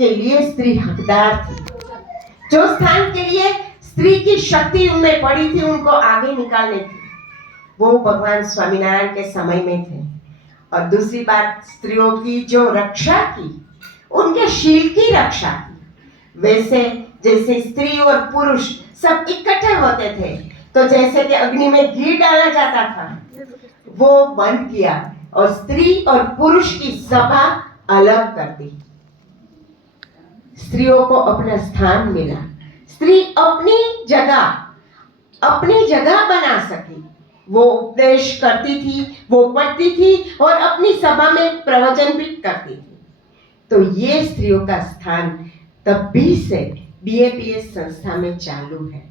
के लिए स्त्री हकदार थी। जो स्थान के लिए स्त्री की शक्ति उनमें पड़ी थी, उनको आगे निकालने थी, वो भगवान स्वामीनारायण के समय में थे। और दूसरी बात, स्त्रियों की जो रक्षा की, उनके शील की रक्षा की। वैसे जैसे स्त्री और पुरुष सब इकट्ठे होते थे, तो जैसे कि अग्नि में घी डाला जाता था, वो बंद किया और स्त्री और पुरुष की सभा अलग कर दी। स्त्रियों को अपना स्थान मिला। स्त्री अपनी जगह बना सकी। वो उपदेश करती थी, वो पढ़ती थी और अपनी सभा में प्रवचन भी करती थी। तो ये स्त्रियों का स्थान तब भी से बीएपीएस संस्था में चालू है।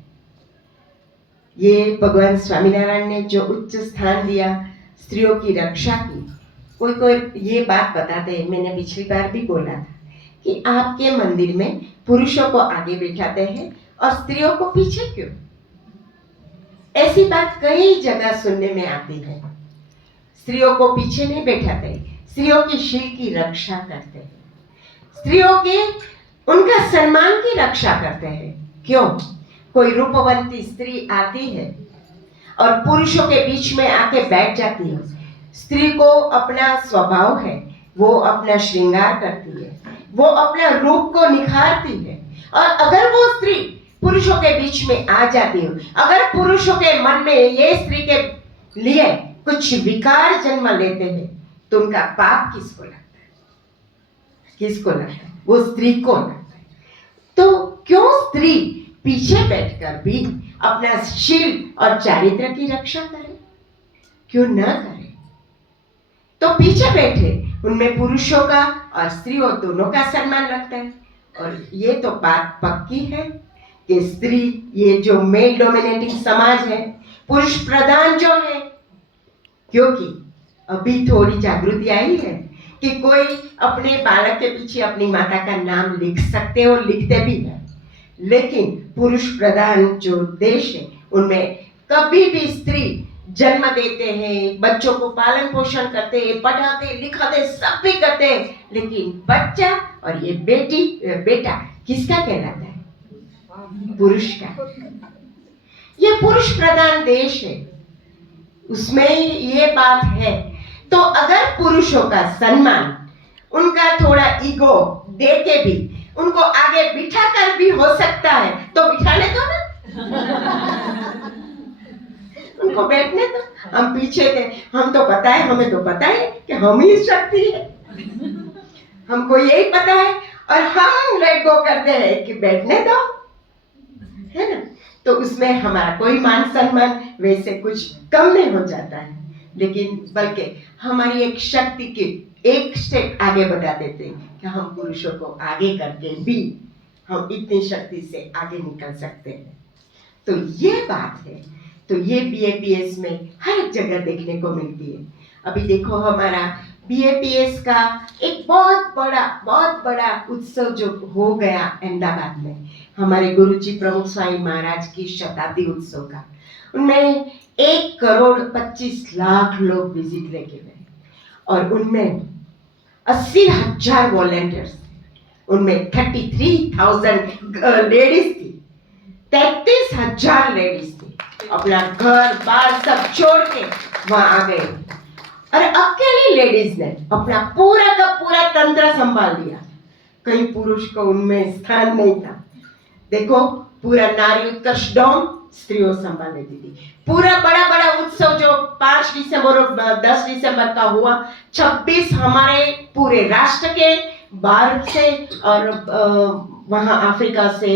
ये भगवान स्वामीनारायण ने जो उच्च स्थान दिया स्त्रियों की रक्षा की। कोई ये बात बताते हैं, मैंने पिछली बार भी बोला था कि आपके मंदिर में पुरुषों को आगे बिठाते हैं और स्त्रियों को पीछे क्यों? ऐसी बात कई जगह सुनने में आती है। स्त्रियों को पीछे नहीं बैठाते, स्त्रियों की शील की रक्षा करते हैं, स्त्रियों के उनका सम्मान की रक्षा करते हैं। क्यों? कोई रूपवंती स्त्री आती है और पुरुषों के बीच में आके बैठ जाती है। स्त्री को अपना स्वभाव है, वो अपना श्रृंगार करती है, वो अपना रूप को निखारती है। और अगर वो स्त्री पुरुषों के बीच में आ जाती हो, अगर पुरुषों के मन में ये स्त्री के लिए कुछ विकार जन्म लेते हैं, तो उनका पाप किसको लगता है? किसको लगता है? वो स्त्री को लगता है। तो क्यों स्त्री पीछे बैठकर भी अपना शील और चारित्र की रक्षा करे? क्यों न करे? तो पीछे बैठे, उनमें पुरुषों का और स्त्रियों दोनों का सम्मान लगता है। और ये तो बात पक्की है कि स्त्री, ये जो मेल डोमिनेटिंग समाज है, पुरुष प्रधान जो है, क्योंकि अभी थोड़ी जागृति आई है कि कोई अपने बालक के पीछे अपनी माता का नाम लिख सकते और लिखते भी हैं, लेकिन पुरुष प्रधान जो देश है, उनमें कभी भी स्त्री जन्म देते हैं, बच्चों को पालन पोषण करते हैं, पढ़ाते लिखाते सब भी करते हैं, लेकिन बच्चा और ये बेटा किसका कहलाता है? पुरुष का। ये पुरुष प्रधान देश है, उसमें ये बात है। तो अगर पुरुषों का सम्मान, उनका थोड़ा ईगो दे के भी उनको आगे बिठा कर भी हो सकता है, तो बिठाने दो ना। उनको बैठने दो। हम पीछे थे, हम तो पता है, हमें तो पता है कि हम ही शक्ति है, हमको यही पता है, और हम लेट गो करते हैं कि बैठने दो, है ना। तो उसमें हमारा कोई मान सम्मान वैसे कुछ कम नहीं हो जाता है, लेकिन बल्कि हमारी एक शक्ति के एक स्टेप आगे बढ़ा देते हैं कि हम पुरुषों को आगे करके भी हम इतनी शक्ति से आगे निकल सकते हैं। तो ये बात है। तो ये बीएपीएस में हर एक जगह देखने को मिलती है। अभी देखो, हमारा बीएपीएस का एक बहुत बड़ा उत्सव जो हो गया अहमदाबाद में, हमारे गुरुजी प्रमुख स्वामी महाराज की शताब्दी उत्सव का, उनमें 1,25,00,000 लोग विजिट लेके गए और उनमें 80,000 वॉलंटियर्स, उनमें 33,000 लेडीज थी, 33,000 लेडीज थी, अपना घर बार सब छोड़ के वहां आ गए। और अकेली लेडीज ने अपना पूरा का पूरा तंत्र संभाल लिया। कहीं पुरुष को उनमें स्थान नहीं था। देखो, पूरा नारी उत्कर्ष डोम स्त्रियों संभाल लेती थी। पूरा बड़ा उत्सव जो 5 दिसंबर और 10 दिसंबर का हुआ, 26 हमारे पूरे राष्ट्र के बाहर से और वहाँ अफ्रीका से,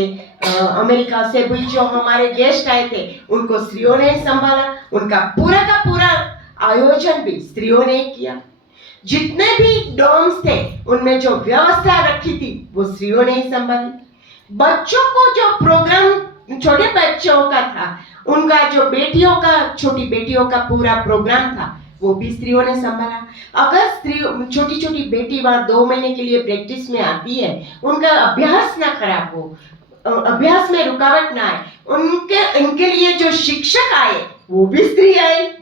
अमेरिका से भी जो हमारे गेस्ट आए थे, उनको स्त्रियों ने संभाला। उनका पूरा का पूरा आयोजन भी स्त्रियों ने किया। जितने भी डोम्स थे, उनमें जो व्यवस्था रखी थी, वो स्त्रियों ने ही संभाली। बच्चों को जो प्रोग्राम छोटे बच्चों का था, उनका जो बेटियों का, छोटी बेटियों का पूरा प्रोग्राम था, वो भी स्त्रियों ने संभाला। अगर स्त्री छोटी बेटी वहां 2 महीने के लिए प्रैक्टिस में आती है, उनका अभ्यास ना खराब हो, अभ्यास में रुकावट ना आए, उनके लिए जो शिक्षक आए वो भी स्त्री आए।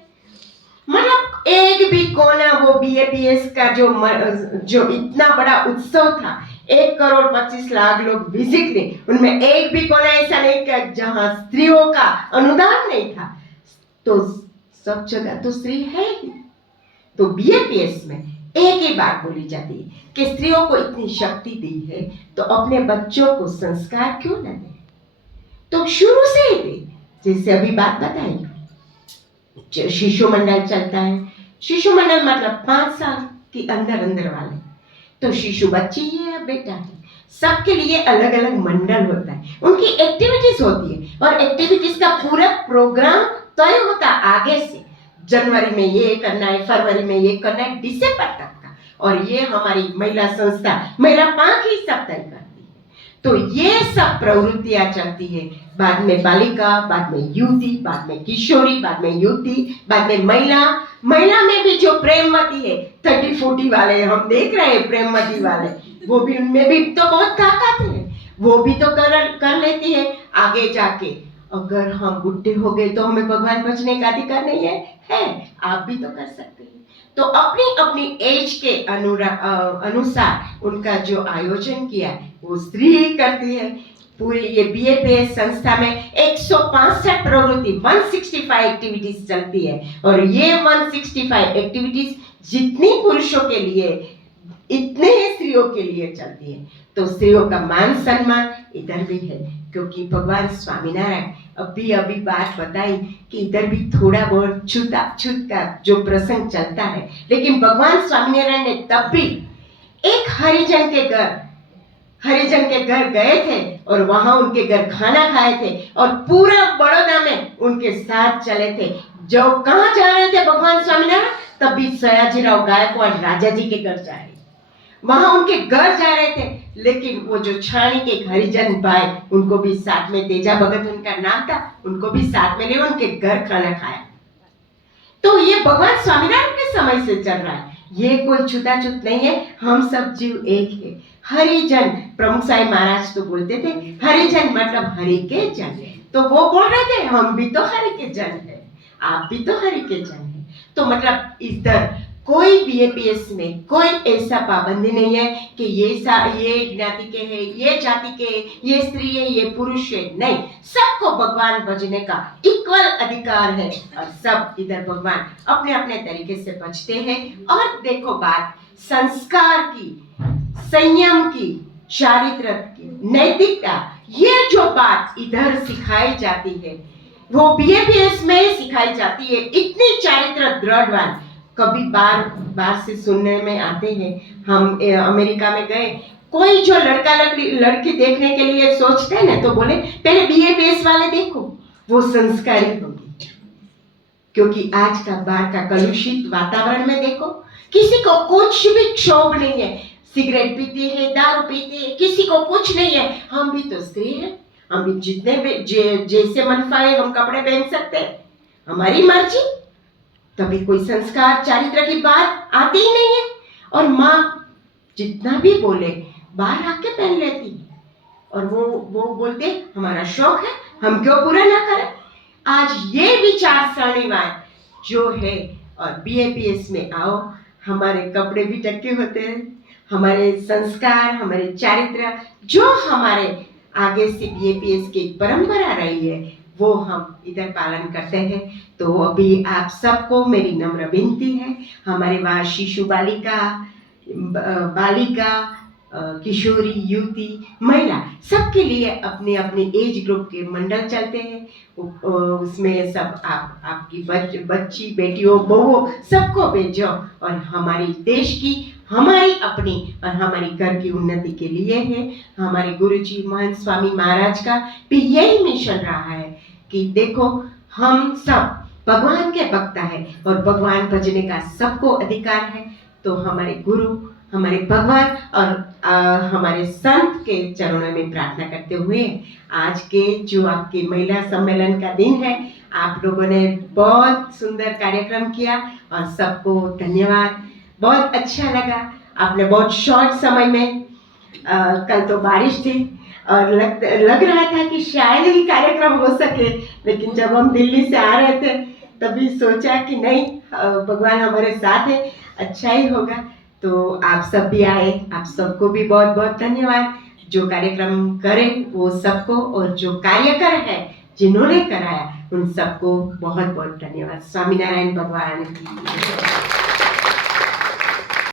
मतलब एक भी कोना, वो बीएपीएस का जो इतना बड़ा उत्सव था, 1,25,00,000 लोग विजिट किए, उनमें एक भी कोना ऐसा नहीं कि जहां स्त्रियों का अनुदान नहीं था। तो सब जगह तो स्त्री है ही। तो बीएपीएस में एक ही बात बोली जाती है कि स्त्रियों को इतनी शक्ति दी है तो अपने बच्चों को संस्कार क्यों न दें, तो शुरू से ही दे। जैसे अभी बात बताई, शिशु मंडल चलता है। शिशु मंडल मतलब 5 साल के अंदर अंदर वाले, तो शिशु बच्ची है या बेटा है, सबके लिए अलग अलग मंडल होता है, उनकी एक्टिविटीज होती है और एक्टिविटीज का पूरा प्रोग्राम तय होता है आगे से। जनवरी में ये करना है, फरवरी में ये करना है, दिसंबर तक का। और ये हमारी महिला संस्था महिला पांच ही सब तय करती है। तो ये सब प्रवृत्तियां चलती है। बाद में बालिका, बाद में युवती, बाद में किशोरी, बाद में युवती, बाद में महिला। महिला में भी जो प्रेमवती है, 30-40 वाले हम देख रहे हैं, प्रेमवती वाले, वो भी, उनमें भी तो बहुत ताकत है, वो भी तो कर लेती है। आगे जाके अगर हम बुढ़े हो गए तो हमें भगवान बचने का अधिकार नहीं है, आप भी तो कर सकते हैं। तो अपनी अपनी एज के अनुसार उनका जो आयोजन किया है वो स्त्री ही करती है। पूरी ये बीएपीएस संस्था में 165 प्रवृत्ति 165 एक्टिविटीज चलती है और ये 165 एक्टिविटीज जितनी पुरुषों के लिए इतने ही स्त्रियों के लिए चलती है। तो स्त्रियों का मान सम्मान इधर भी है, क्योंकि भगवान स्वामीनारायण अभी बात बताई कि इधर भी थोड़ा बहुत छूत का जो प्रसंग चलता है, लेकिन भगवान स्वामीनारायण ने तब भी एक हरिजन के घर गए थे और वहां उनके घर खाना खाए थे और पूरा बड़ौदा में उनके साथ चले थे। जो कहाँ जा रहे थे भगवान स्वामीनारायण, तभी सयाजीराव गायकवाड़ राजा जी के घर जा रहे, वहां उनके घर जा रहे थे। लेकिन वो जो छाणी के हरिजन भाई, उनको भी साथ में, तेजा भगत उनका नाम था, उनको भी साथ में ले उनके घर खाना खाया। तो ये भगवान स्वामीनारायण के समय से चल रहा है, ये कोई छूताछूत नहीं है, हम सब जीव एक है। हरिजन, प्रमुख साईं महाराज तो बोलते थे हरिजन मतलब हरि के जन, तो वो बोल रहे थे हम भी तो हरि के जन है, आप भी तो हरि के जन है। तो मतलब इधर कोई बीएपीएस में कोई ऐसा पाबंदी नहीं है कि ये ज्ञाति के है, ये जाति के है, ये स्त्री है, ये पुरुष है, नहीं, सबको भगवान भजने का इक्वल अधिकार है और सब इधर भगवान अपने अपने तरीके से बचते हैं। और देखो बात संस्कार की, संयम की, चारित्र की, नैतिकता, ये जो बात इधर सिखाई जाती है वो बीएपीएस में सिखाई जाती है। इतनी चारित्र दृढ़वान कभी बार से सुनने में आते हैं। हम अमेरिका में गए, कोई जो लड़की देखने के लिए सोचते हैं ना, तो बोले पहले बीएपीएस वाले देखो, वो संस्कारी होंगे। क्योंकि आज का बाहर का कलुषित वातावरण में देखो, किसी को कुछ भी क्षोभ नहीं है, सिगरेट पीते हैं, दारू पीते हैं, किसी को कुछ नहीं है। हम भी तो स्त्री हैं, हम भी जितने भी जैसे मन पाए हम कपड़े पहन सकते हैं, हमारी मर्जी। तभी कोई संस्कार चारित्र की बात आती ही नहीं है। और माँ जितना भी बोले बाहर आके पहन लेती है और वो बोलते हमारा शौक है, हम क्यों पूरा ना करें। आज ये विचार सरणीवाद जो है, और बीएपीएस में आओ, हमारे कपड़े भी टक्के होते हैं, हमारे संस्कार, हमारे चारित्र जो हमारे आगे से बीएपीएस की परंपरा रही है वो हम इधर पालन करते हैं। तो अभी आप सबको मेरी नम्र विनती है, हमारे वहाँ शिशु बालिका, किशोरी, युवती, महिला, सबके लिए अपने अपने एज ग्रुप के मंडल चलते हैं। उसमें सब आपकी बच्ची, बेटियों, बहुओं, सबको भेजो और हमारी देश की, हमारी अपनी और हमारी घर की उन्नति के लिए है। हमारे गुरुजी महंत स्वामी महाराज का भी यही मिशन रहा है कि देखो हम सब भगवान के भक्त है और भगवान भजने का सबको अधिकार है। तो हमारे गुरु, हमारे भगवान और हमारे संत के चरणों में प्रार्थना करते हुए आज के जो आपके महिला सम्मेलन का दिन है, आप लोगों ने बहुत सुंदर कार्यक्रम किया और सबको धन्यवाद। बहुत अच्छा लगा, आपने बहुत शॉर्ट समय में, कल तो बारिश थी और लग रहा था कि शायद ही कार्यक्रम हो सके, लेकिन जब हम दिल्ली से आ रहे थे तभी सोचा कि नहीं, भगवान हमारे साथ है, अच्छा ही होगा। तो आप सब भी आए, आप सबको भी बहुत बहुत धन्यवाद। जो कार्यक्रम करें वो सबको, और जो कार्यकर है जिन्होंने कराया उन सबको बहुत बहुत धन्यवाद। स्वामीनारायण भगवान की